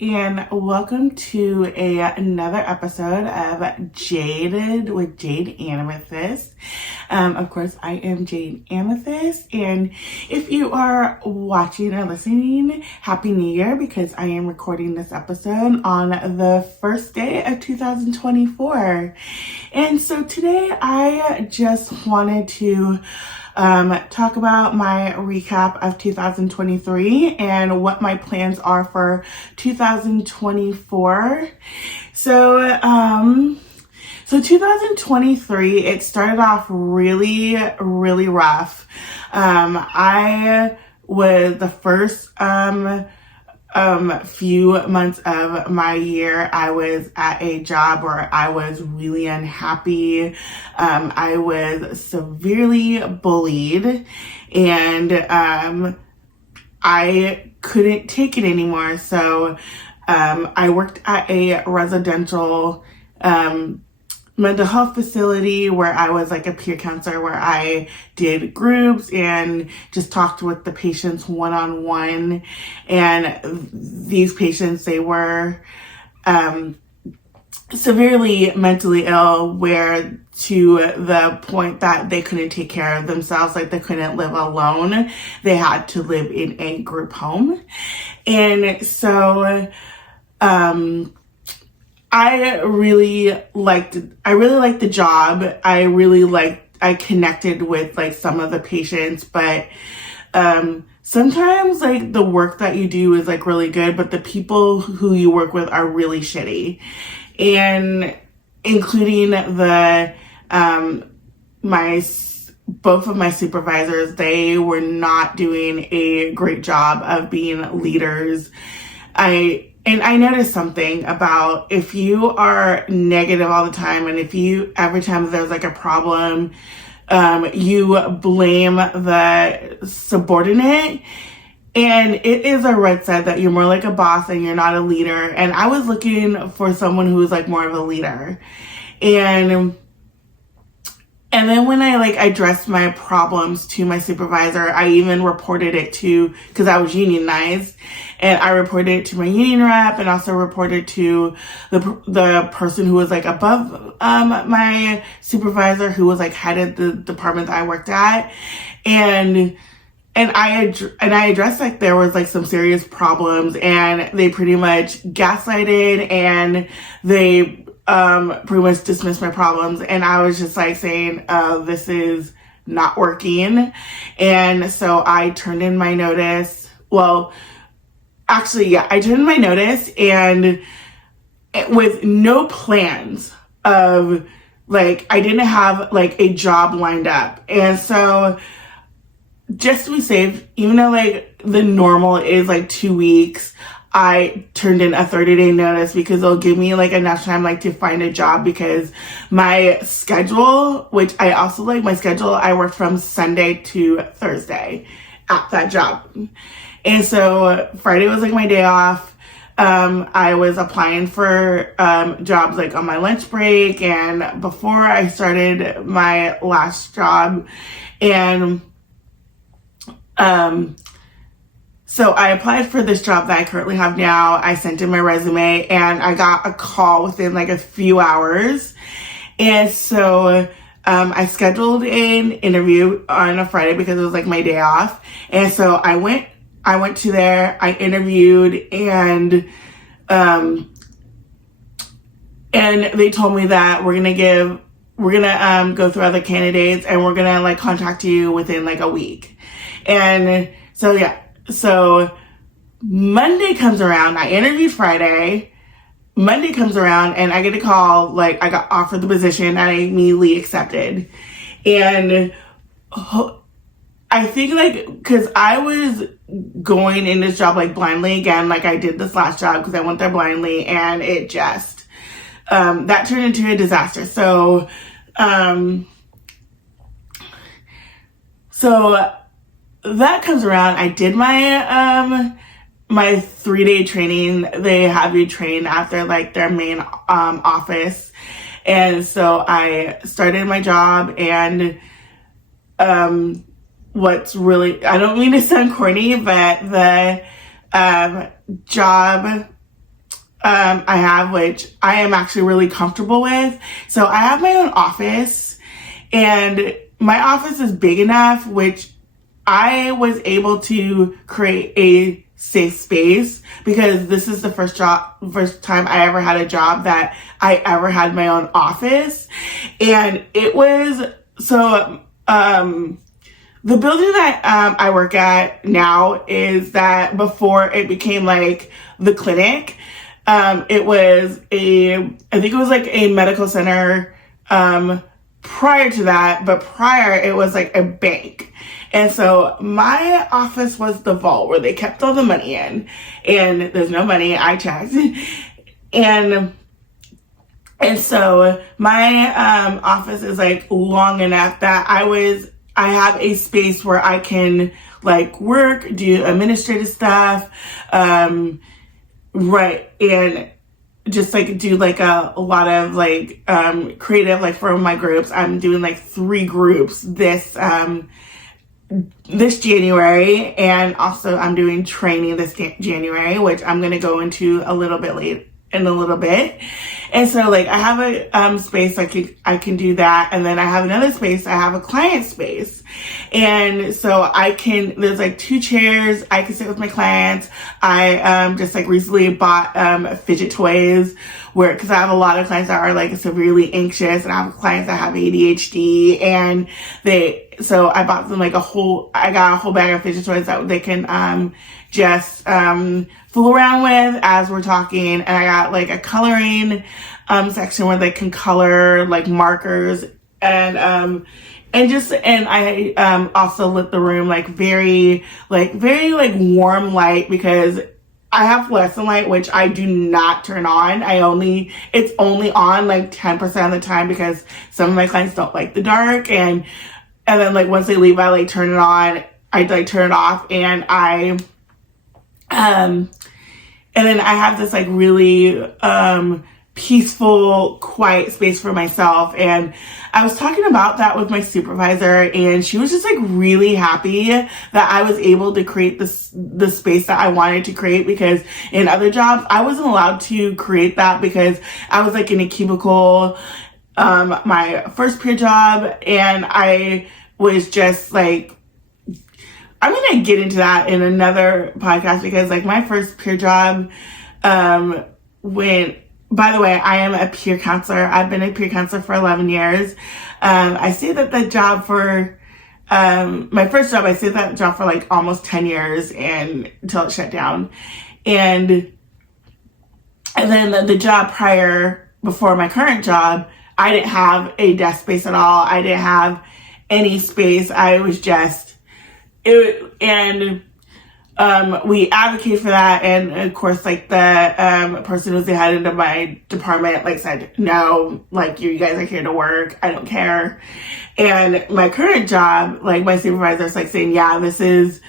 and welcome to another episode of Jaded with Jade Amethyst. Of course, I am Jade Amethyst, and if you are watching or listening, Happy New Year, because I am recording this episode on the first day of 2024. And so today I just wanted to talk about my recap of 2023 and what my plans are for 2024. So 2023, it started off really, really rough. I was the first few months of my year, I was at a job where I was really unhappy. I was severely bullied, and I couldn't take it anymore. So I worked at a residential mental health facility where I was like a peer counselor, where I did groups and just talked with the patients one-on-one. And these patients, they were severely mentally ill, where to the point that they couldn't take care of themselves, like they couldn't live alone. They had to live in a group home. And so I really liked the job. I connected with like some of the patients, but sometimes like the work that you do is like really good, but the people who you work with are really shitty. And including both of my supervisors, they were not doing a great job of being leaders. And I noticed something about, if you are negative all the time, and every time there's like a problem, you blame the subordinate, and it is a red flag that you're more like a boss and you're not a leader. And I was looking for someone who was like more of a leader. And then when I addressed my problems to my supervisor, I even reported it because I was unionized, and I reported it to my union rep, and also reported to the person who was like above my supervisor, who was like headed the department that I worked at, and I addressed like there was like some serious problems, and they pretty much gaslighted, and they pretty much dismissed my problems. And I was just like saying, this is not working. And so I turned in my notice. Well, actually, yeah, I turned in my notice, and with no plans of I didn't have like a job lined up. And so just to be safe, even though the normal is 2 weeks, I turned in a 30-day notice, because it'll give me enough time to find a job, because my schedule, which I also my schedule, I work from Sunday to Thursday at that job. And so Friday was my day off. I was applying for jobs on my lunch break and before I started my last job. And so I applied for this job that I currently have now. I sent in my resume, and I got a call within a few hours. And so I scheduled an interview on a Friday, because it was my day off. And so I went to there, I interviewed, and they told me that we're gonna go through other candidates, and we're gonna contact you within a week. And so yeah. So Monday comes around, I interviewed Friday, Monday comes around, and I get a call, I got offered the position, and I immediately accepted. And I think because I was going in this job blindly again, I did this last job, because I went there blindly, and it just, that turned into a disaster. So that comes around. I did my 3-day training. They have you train after their main office. And so I started my job, and what's really, I don't mean to sound corny, but the job I have, which I am actually really comfortable with. So I have my own office, and my office is big enough, which I was able to create a safe space because this is the first time I ever had a job that I ever had my own office. And it was, so, the building that I work at now is that before it became like the clinic, it was I think it was like a medical center prior to that, but prior it was like a bank. And so my office was the vault where they kept all the money in, and there's no money, I checked. And so my office is like long enough that I have a space where I can like work, do administrative stuff, right, and just like do like a lot of like creative, like for my groups. I'm doing like 3 groups this January, and also I'm doing training this January, which I'm gonna go into a little bit in a little bit. And so like I have a space I can do that, and then I have another space, I have a client space. And so there's like 2 chairs I can sit with my clients. I just like recently bought fidget toys because I have a lot of clients that are like severely anxious, and I have clients that have ADHD, and so I bought them like I got a whole bag of fidget toys that they can just fool around with as we're talking. And I got like a coloring section where they can color like markers, and I also lit the room like very warm light, because I have fluorescent light, which I do not turn on. It's only on like 10% of the time because some of my clients don't like the dark, and then like once they leave, I like turn it on. I like turn it off, and and then I have this like really peaceful, quiet space for myself. And I was talking about that with my supervisor, and she was just like really happy that I was able to create the space that I wanted to create, because in other jobs I wasn't allowed to create that because I was like in a cubicle, my first peer job, and I was just like, I'm going to get into that in another podcast, because like my first peer job, by the way, I am a peer counselor. I've been a peer counselor for 11 years. I stayed at that job for, my first job, I stayed at that job for like almost 10 years until it shut down. And then the job before my current job, I didn't have a desk space at all. I didn't have any space. I was just, we advocate for that, and of course like the person who's the head of my department like said, no, like you guys are here to work, I don't care. And my current job, like my supervisor's like saying, yeah, this is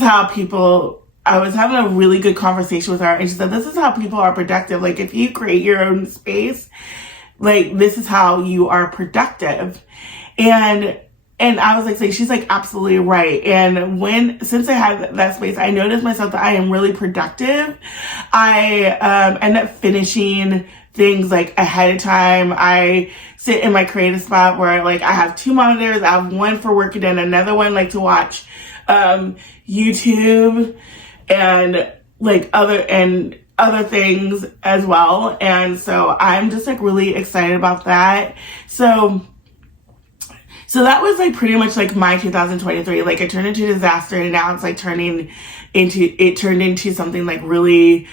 how people, I was having a really good conversation with her, and she said, this is how people are productive. Like if you create your own space, like this is how you are productive. And I was like, she's like absolutely right. And since I had that space, I noticed myself that I am really productive. I end up finishing things like ahead of time. I sit in my creative spot where like I have 2 monitors. I have one for working and another one like to watch YouTube and like other things as well. And so I'm just like really excited about that. So that was like pretty much like my 2023. Like it turned into a disaster, and now it's like turned into something like really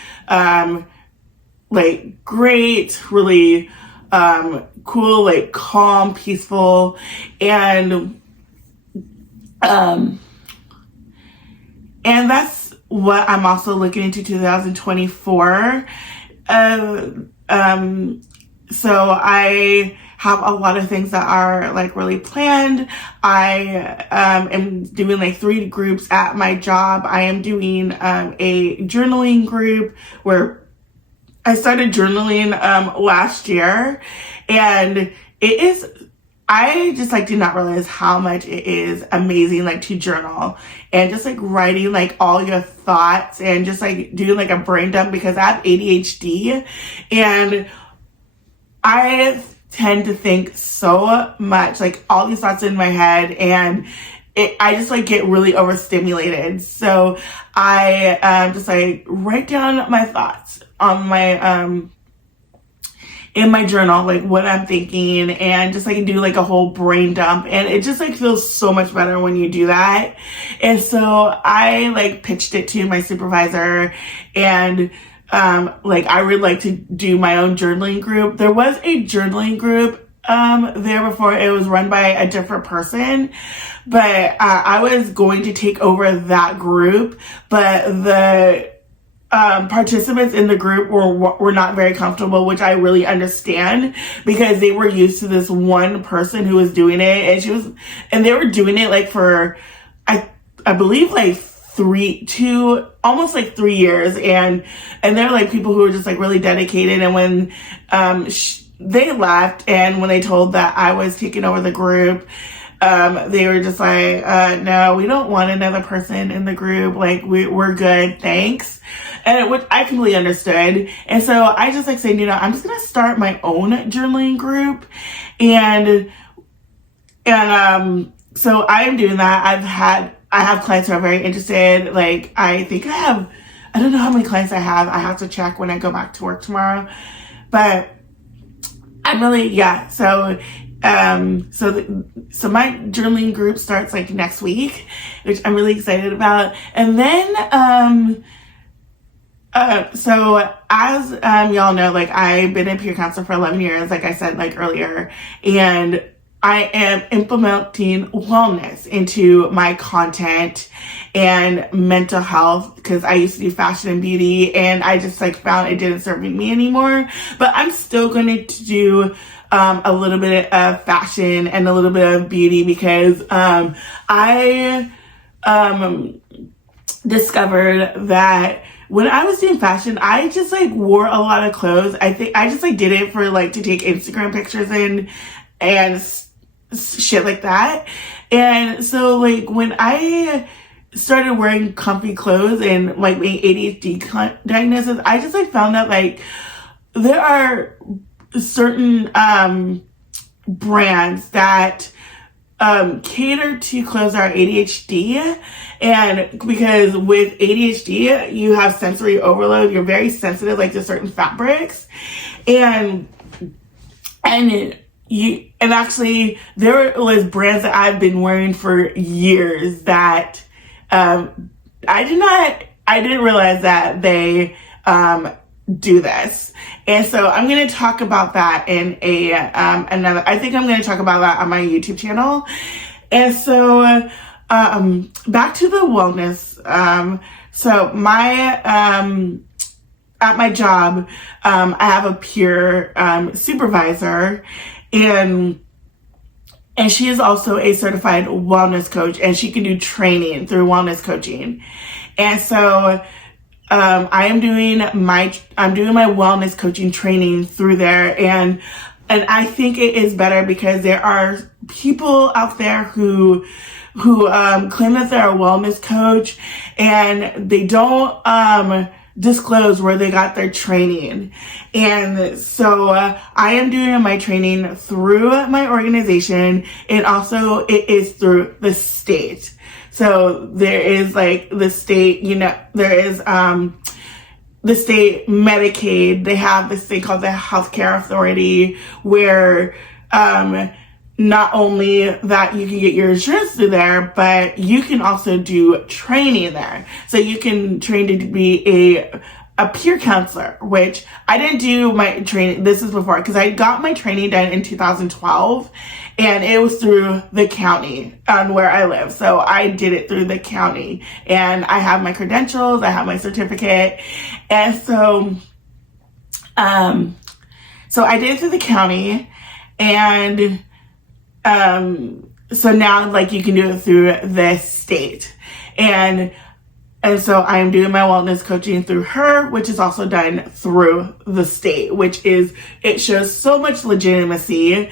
like great, really cool, like calm, peaceful, and that's what I'm also looking into 2024. So I have a lot of things that are like really planned. I am doing like 3 groups at my job. I am doing a journaling group where I started journaling last year, and I just like did not realize how much it is amazing like to journal and just like writing like all your thoughts and just like doing like a brain dump, because I have ADHD and I tend to think so much, like all these thoughts in my head, and I just like get really overstimulated. So I just like write down my thoughts on my in my journal, like what I'm thinking, and just like do like a whole brain dump, and it just like feels so much better when you do that. And so I like pitched it to my supervisor, and like I would like to do my own journaling group. There was a journaling group there before. It was run by a different person, but I was going to take over that group, but the participants in the group were not very comfortable, which I really understand, because they were used to this one person who was doing it, and they were doing it like for I believe like almost like 3 years, and they're like people who were just like really dedicated. And when they left, and when they told that I was taking over the group, they were just like, no, we don't want another person in the group. Like we're good, thanks. And which I completely understood. And so I just like said, I'm just going to start my own journaling group. And so I am doing that. I have clients who are very interested. Like I don't know how many clients I have. I have to check when I go back to work tomorrow, but I'm really, yeah. So my journaling group starts like next week, which I'm really excited about. And then, so as, y'all know, like I've been a peer counselor for 11 years, like I said, like earlier, and I am implementing wellness into my content and mental health, because I used to do fashion and beauty, and I just like found it didn't serve me anymore. But I'm still going to do a little bit of fashion and a little bit of beauty, because I discovered that when I was doing fashion, I just like wore a lot of clothes. I think I just like did it for like to take Instagram pictures and shit like that. And so like when I started wearing comfy clothes and like my ADHD diagnosis, I just like found out like there are certain brands that cater to clothes that are ADHD. And because with ADHD, you have sensory overload. You're very sensitive like to certain fabrics. And actually there was brands that I've been wearing for years that I didn't realize that they do this. And so I'm going to talk about that in I think I'm going to talk about that on my YouTube channel. And so back to the wellness. So at my job, I have a peer supervisor, and she is also a certified wellness coach, and she can do training through wellness coaching. And so I'm doing my wellness coaching training through there, and I think it is better because there are people out there who claim that they're a wellness coach, and they don't disclose where they got their training. And so I am doing my training through my organization, and also it is through the state. So there is like the state, there is the state Medicaid. They have this thing called the Healthcare Authority, where not only that you can get your insurance through there, but you can also do training there. So you can train to be a peer counselor, which I didn't do my training. This is before, because I got my training done in 2012, and it was through the county on where I live. So I did it through the county, and I have my credentials, I have my certificate. And so, so I did it through the county, and so now like you can do it through the state. And so I'm doing my wellness coaching through her, which is also done through the state, it shows so much legitimacy.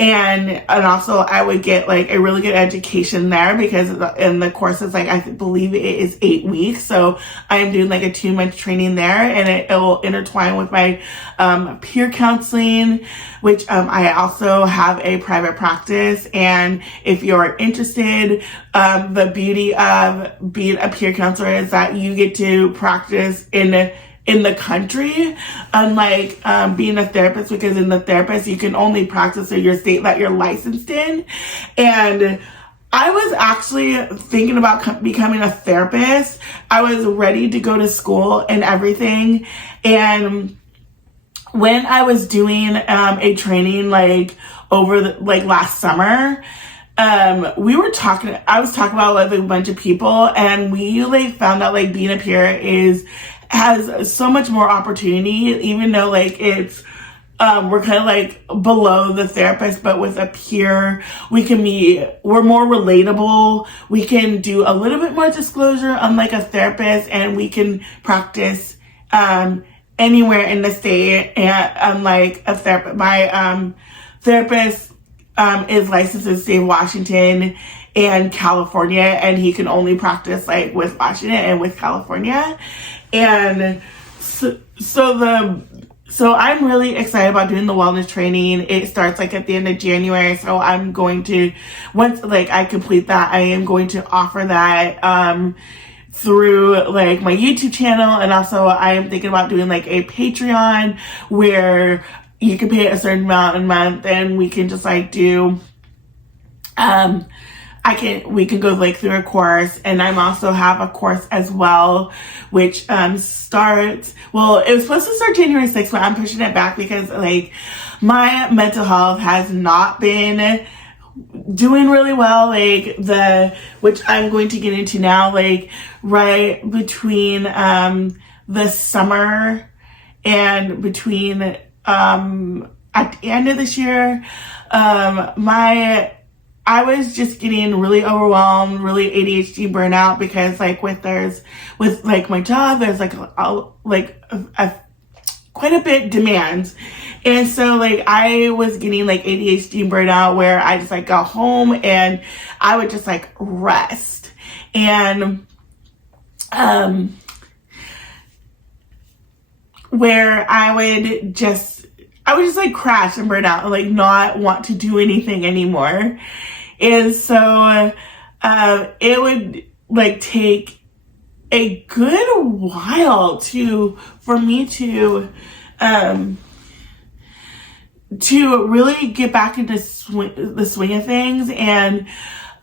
And also I would get like a really good education there because in the course is like, I believe it is 8 weeks. So I am doing like a 2-month training there, and it will intertwine with my peer counseling, which I also have a private practice. And if you're interested, the beauty of being a peer counselor is that you get to practice in the country, unlike being a therapist, because in the therapist you can only practice in your state that you're licensed in. And I was actually thinking about becoming a therapist. I was ready to go to school and everything. And when I was doing a training like over last summer, I was talking about with a bunch of people, and we like found out like being a peer has so much more opportunity, even though like it's we're kind of like below the therapist, but with a peer, we're more relatable. We can do a little bit more disclosure, unlike a therapist, and we can practice anywhere in the state. And unlike a therapist, my therapist is licensed in the state of Washington and California, and he can only practice like with Washington and with California. And so I'm really excited about doing the wellness training. It starts like at the end of January. So I'm going to, once like I complete that, I am going to offer that through like my YouTube channel. And also I am thinking about doing like a Patreon where you can pay a certain amount a month, and we can just like do we can go like through a course. And I'm also have a course as well, which starts, well, it was supposed to start January 6th, but I'm pushing it back because like my mental health has not been doing really well, like which I'm going to get into now, like right between the summer and between at the end of this year, I was just getting really overwhelmed, really ADHD burnout, because like with like my job, there's like quite a bit demands. And so like I was getting like ADHD burnout where I just like got home and I would just like rest. And where I would just like crash and burn out and like not want to do anything anymore. And so it would like take a good while for me to really get back into the swing of things. And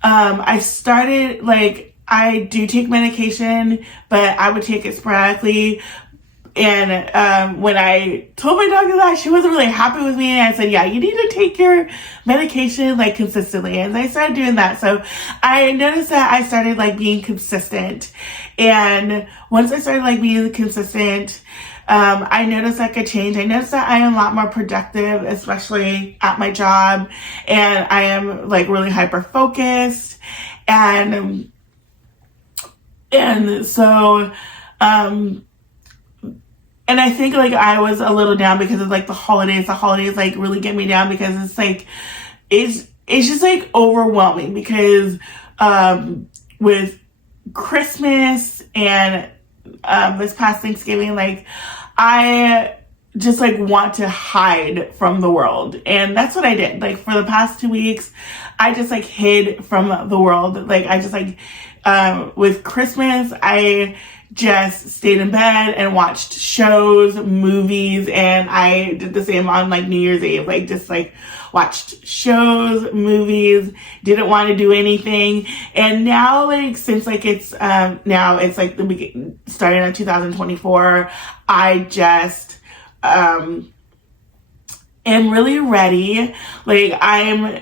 I started like, I do take medication, but I would take it sporadically. And when I told my doctor that, she wasn't really happy with me. And I said, yeah, you need to take your medication like consistently. And I started doing that. So I noticed that I started like being consistent. And once I started like being consistent, I noticed like a change. I noticed that I am a lot more productive, especially at my job. And I am like really hyper focused. And so, and I think like I was a little down because of like the holidays. The holidays like really get me down because it's like, it's just like overwhelming because with Christmas and this past Thanksgiving, like I just like want to hide from the world. And that's what I did. Like for the past 2 weeks, I just like hid from the world. Like I just like, with Christmas, I just stayed in bed and watched shows, movies, and I did the same on like New Year's Eve, like just like watched shows, movies, didn't want to do anything. And now like since like it's now it's like starting in 2024, I just am really ready. Like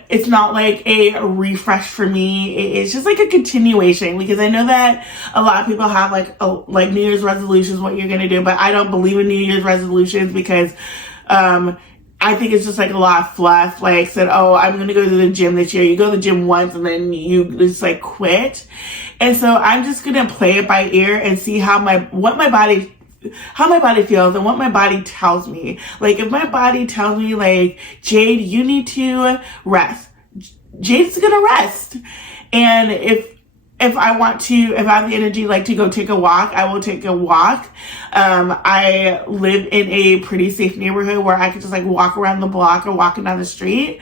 it's not like a refresh for me. It's just like a continuation, because I know that a lot of people have like New Year's resolutions, what you're going to do, but I don't believe in New Year's resolutions because, I think it's just like a lot of fluff. Like said, oh, I'm going to go to the gym this year. You go to the gym once and then you just like quit. And so I'm just going to play it by ear and see what my body my body feels and what my body tells me. Like, if my body tells me, like, Jade, you need to rest, Jade's gonna rest. And if I have the energy, like, to go take a walk, I will take a walk. I live in a pretty safe neighborhood where I can just, like, walk around the block or walking down the street.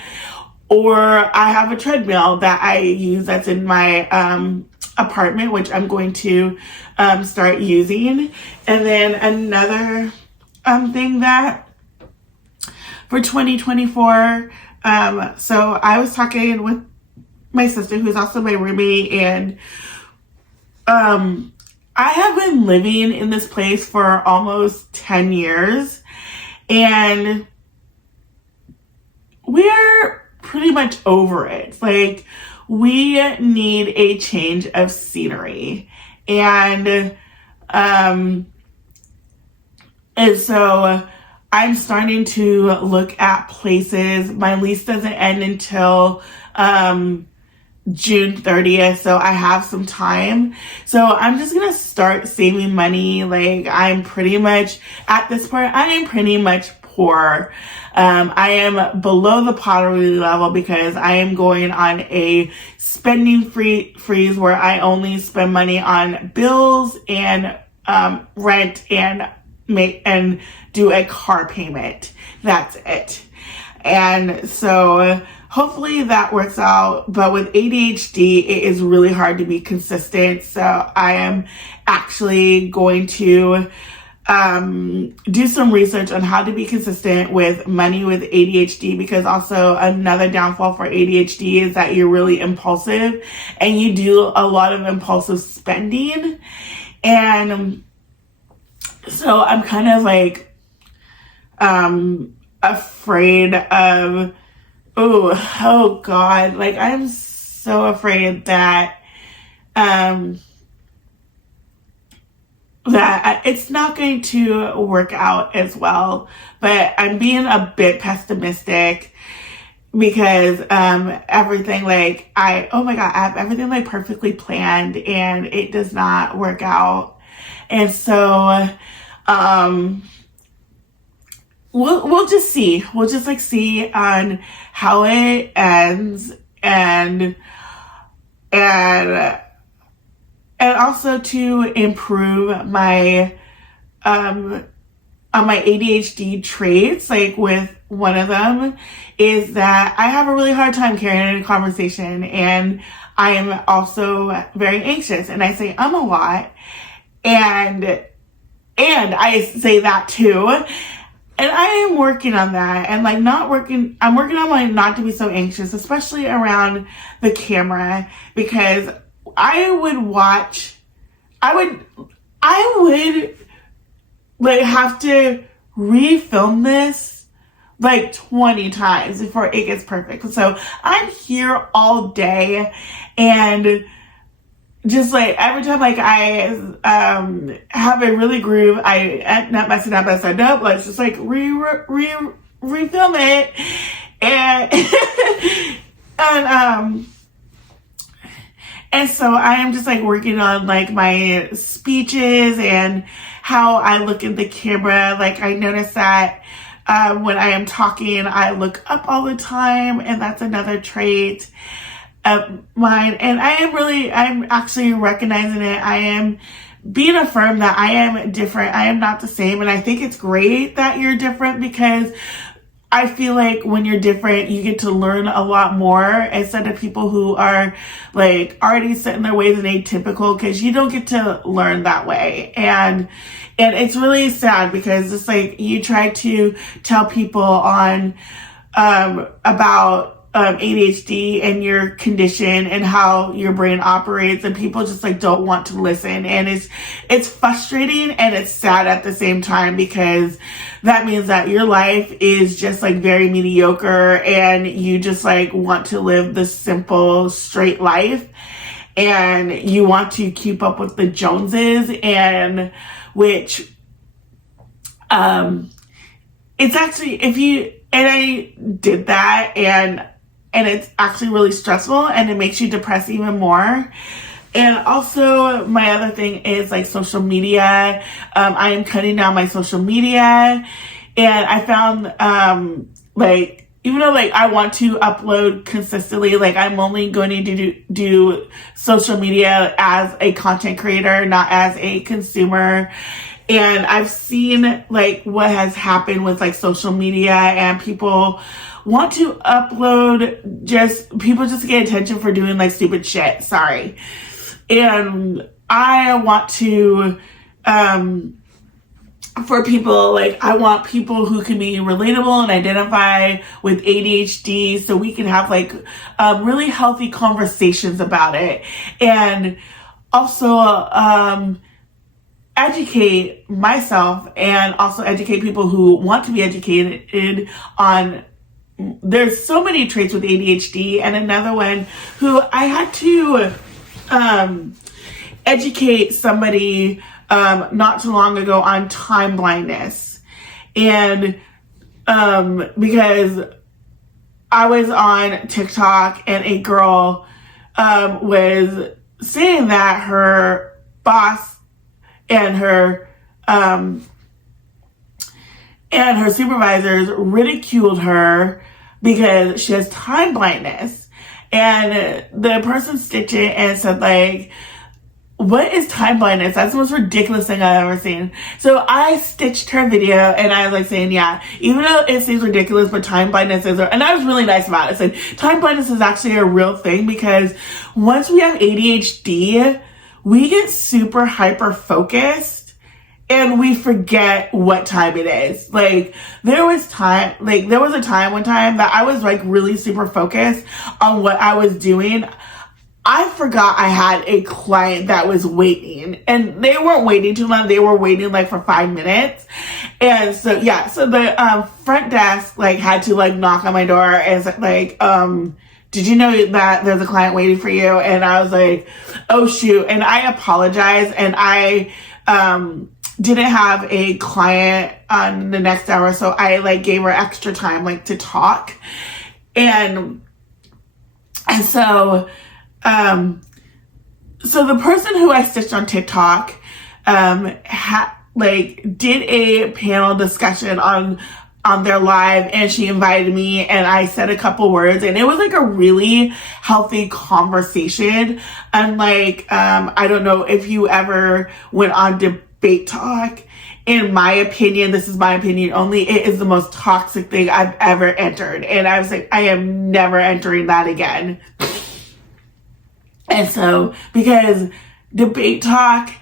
Or I have a treadmill that I use that's in my apartment, which I'm going to start using. And then another thing that for 2024, so I was talking with my sister, who's also my roommate, and I have been living in this place for almost 10 years, and we're pretty much over it. Like, we need a change of scenery. And so I'm starting to look at places. My lease doesn't end until June 30th, so I have some time. So I'm just gonna start saving money. Like, I'm pretty much, at this point, I am pretty much poor. I am below the poverty level because I am going on a spending freeze where I only spend money on bills and rent and do a car payment. That's it. And so hopefully that works out. But with ADHD, it is really hard to be consistent. So I am actually going to do some research on how to be consistent with money with ADHD, because also another downfall for ADHD is that you're really impulsive and you do a lot of impulsive spending. And so I'm kind of like afraid of, oh God, like, I'm so afraid that that it's not going to work out as well. But I'm being a bit pessimistic because everything, like, I have everything, like, perfectly planned and it does not work out. And so we'll just see. We'll just, like, see on how it ends, and also to improve my on my ADHD traits. Like, with one of them is that I have a really hard time carrying a conversation, and I am also very anxious, and I say a lot, and I say that too. And I am working on that, and, like, I'm working on, like, not to be so anxious, especially around the camera, because I would like have to refilm this like 20 times before it gets perfect. So I'm here all day, and just, like, every time, like, I have a really groove, I end up messing up. I said, nope, let's just, like, refilm it. And so I am just, like, working on, like, my speeches and how I look in the camera. Like, I notice that when I am talking, I look up all the time, and that's another trait of mine. And I'm actually recognizing it. I am being affirmed that I am different. I am not the same. And I think it's great that you're different, because I feel like when you're different, you get to learn a lot more instead of people who are, like, already set in their ways and atypical, because you don't get to learn that way. And it's really sad, because it's like you try to tell people on about ADHD and your condition and how your brain operates, and people just, like, don't want to listen. And it's frustrating and it's sad at the same time, because that means that your life is just, like, very mediocre, and you just, like, want to live the simple, straight life, and you want to keep up with the Joneses, and which it's actually, and I did that, and it's actually really stressful, and it makes you depressed even more. And also my other thing is like social media. I am cutting down my social media, and I found, like, even though like I want to upload consistently, like I'm only going to do social media as a content creator, not as a consumer. And I've seen like what has happened with like social media, and people want to upload people just get attention for doing like stupid shit. Sorry. And I want to, for people, like I want people who can be relatable and identify with ADHD, so we can have like really healthy conversations about it, and also educate myself and also educate people who want to be educated on. There's so many traits with ADHD, and another one who I had to educate somebody not too long ago on time blindness. And because I was on TikTok and a girl was saying that her boss and her supervisors ridiculed her because she has time blindness. And the person stitched it and said like, what is time blindness? That's the most ridiculous thing I've ever seen. So I stitched her video, and I was like saying, yeah, even though it seems ridiculous, but time blindness is, and I was really nice about it. I said, time blindness is actually a real thing, because once we have ADHD, we get super hyper focused and we forget what time it is. Like there was a time one time that I was like really super focused on what I was doing. I forgot I had a client that was waiting, and they weren't waiting too long. They were waiting like for 5 minutes. And so, yeah, so the front desk like had to like knock on my door and like, did you know that there's a client waiting for you? And I was like, oh shoot. And I apologized, and I didn't have a client on the next hour. So I like gave her extra time like to talk. And so, so the person who I stitched on TikTok, did a panel discussion on their live, and she invited me, and I said a couple words, and it was like a really healthy conversation. And like, I don't know if you ever went on Debate Talk. In my opinion, this is my opinion only, it is the most toxic thing I've ever entered. And I was like, I am never entering that again. And so, because Debate Talk,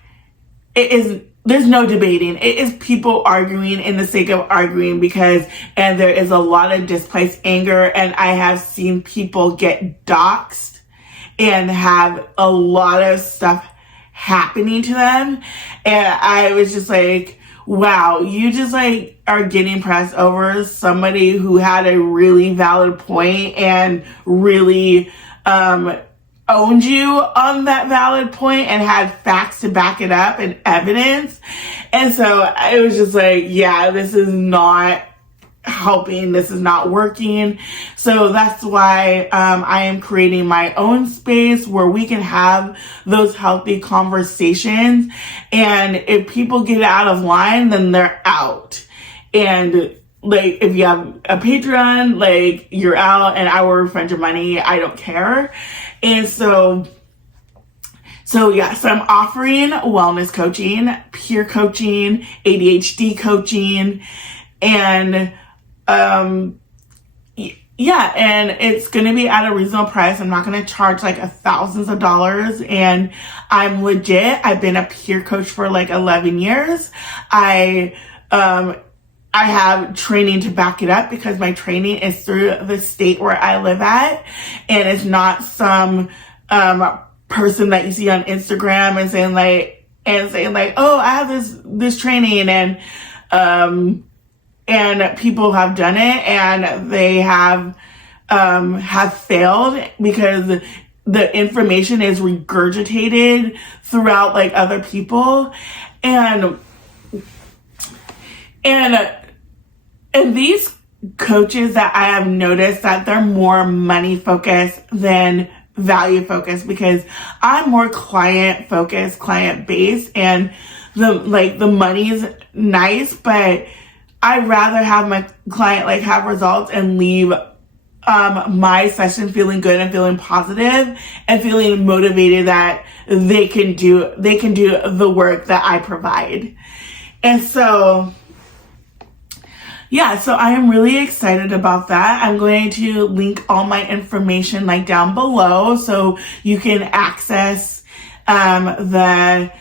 there's no debating. It is people arguing in the sake of arguing, and there is a lot of displaced anger, and I have seen people get doxxed and have a lot of stuff happening to them. And I was just like, wow, you just like are getting pressed over somebody who had a really valid point and really, owned you on that valid point and had facts to back it up and evidence. And so it was just like, yeah, this is not helping. This is not working. So that's why I am creating my own space where we can have those healthy conversations. And if people get out of line, then they're out. And like, if you have a Patreon, like you're out, and I will refund your money. I don't care. And so yes, I'm offering wellness coaching, peer coaching, ADHD coaching, and yeah, and it's going to be at a reasonable price. I'm not going to charge like thousands of dollars, and I'm legit. I've been a peer coach for like 11 years. I have training to back it up, because my training is through the state where I live at, and it's not some person that you see on Instagram and saying like, oh, I have this training, and people have done it and they have failed because the information is regurgitated throughout like other people, and these coaches that I have noticed that they're more money focused than value focused, because I'm more client focused, client based, and the money is nice, but I'd rather have my client like have results and leave my session feeling good and feeling positive and feeling motivated that they can do the work that I provide. And so yeah, so I am really excited about that. I'm going to link all my information like down below so you can access the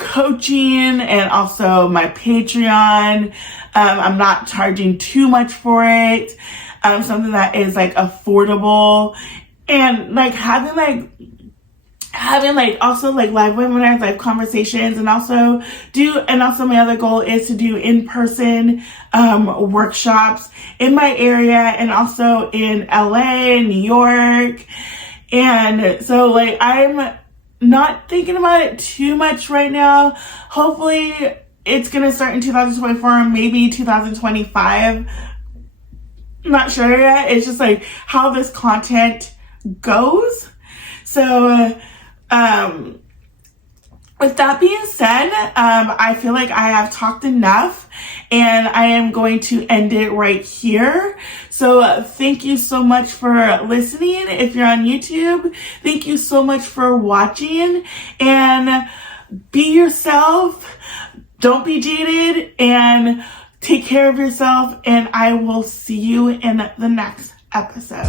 coaching and also my Patreon. I'm not charging too much for it. Something that is like affordable, and like having also like live webinars, live conversations, and also my other goal is to do in-person workshops in my area and also in LA, New York. And so like I'm not thinking about it too much right now. Hopefully it's gonna start in 2024, maybe 2025. I'm not sure yet. It's just like how this content goes. So with that being said, I feel like I have talked enough, and I am going to end it right here. So thank you so much for listening. If you're on YouTube, thank you so much for watching, and be yourself. Don't be jaded, and take care of yourself, and I will see you in the next episode.